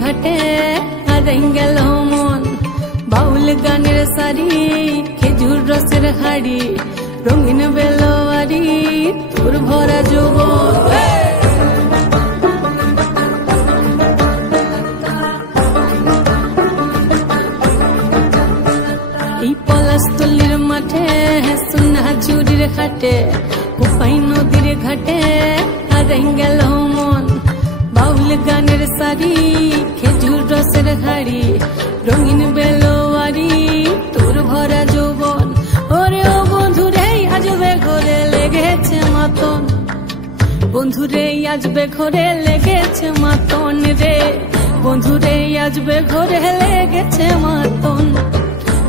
ঘাটে হারাই গেল মন বাউল গানের সারি খেজুর রসের হাড়ি রঙিন বেলোয়ারি তোর ভরা যৌবন এই পলাশতলির মাঠে সোনা ঝুরির ঘাটে কোপাই নদীর ঘাটে হারাই গেল মন বাউল গানের সারি খেজুর রসের হাড়ি রঙিন বেলোয়ারি তোর ভরা যৌবন ওরে ও বন্ধুরে আজবে ঘরে লেগেছে মাতন বন্ধুরে আজবে ঘরে লেগেছে মাতন রে বন্ধুরে আজবে ঘরে লেগেছে মাতন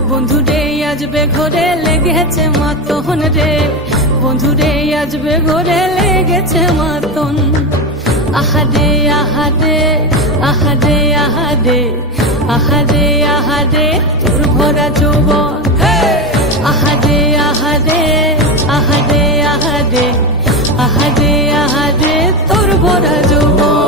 বন্ধুরে আজবে ঘরে লেগেছে মাতন রে বন্ধুরে আজবে ঘরে লেগেছে মাতন আহারে আহারে আহারে আহারে আহারে আহারে তোর ভরা যৌবন আহারে আহারে আহারে আহারে আহারে আহারে তোর ভরা যৌবন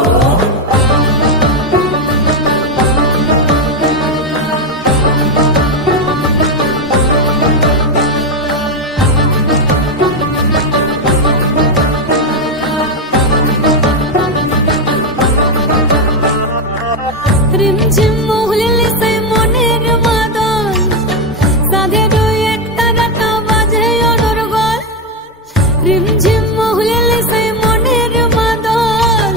রিমঝিম মহুলিলে সে মনের মাদন সাধের এক তারাটা বাজে অনর্গল রিমঝিম মহুলিলে সে মনের মাদন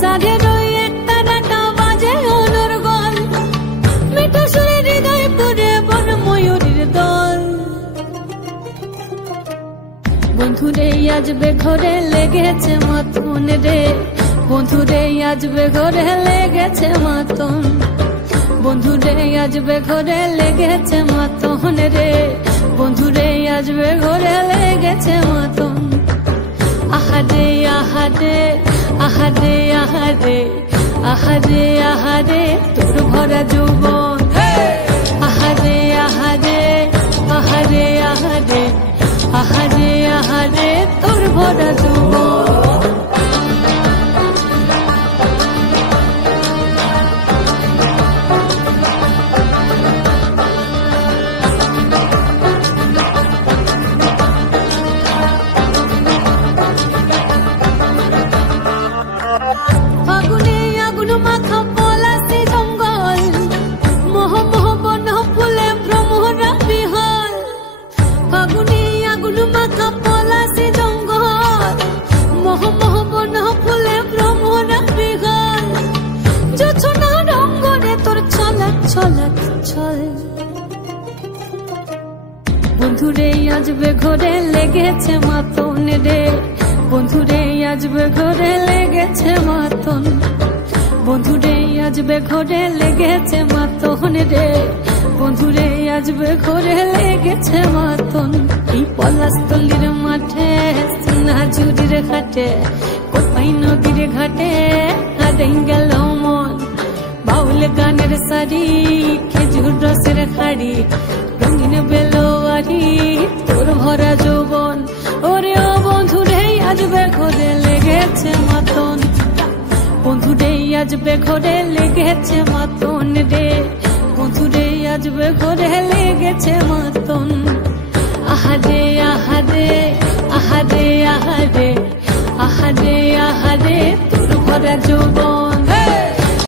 সাধের এক তারাটা বাজে অনর্গল মিঠা সুরে হৃদয় পুরে বন ময়ূরীর দল বন্ধুরে আজবে ঘরে লেগেছে মাতন রে বন্ধুরে আজবে ঘরে লেগেছে মাতন বন্ধুরে আজবে ঘরে লেগেছে মাতন রে বন্ধুরে আজবে ঘরে লেগেছে মাতন আহারে আহারে আহারে আহারে আহারে আহারে তোর ভরা যৌবন আহারে আহারে আহারে আহারে আহারে আহারে তোর ভরা যৌবন বন্ধুরে আজবে ঘরে লেগেছে মাতন রে বন্ধুরে আজবে ঘরে লেগেছে মাতন বন্ধুরে আজবে ঘরে লেগেছে মাতন রে বন্ধুরে আজবে ঘরে লেগেছে মাতন এই পলাশতলির মাঠে সোনা ঝুরির ঘাটে কোপাই নদীর ঘাটে হারাই গেল মন বাউল গানের সারি খেজুর রসের হাড়ি রঙিন বেলোয়ারি তোর ভরা যৌবন ওরে ও বন্ধুরে আজবে ঘরে লেগেছে মাতন বন্ধুরে আজবে ঘরে লেগেছে মাতন রে বন্ধুরে আজবে ঘরে লেগেছে মাতন আহারে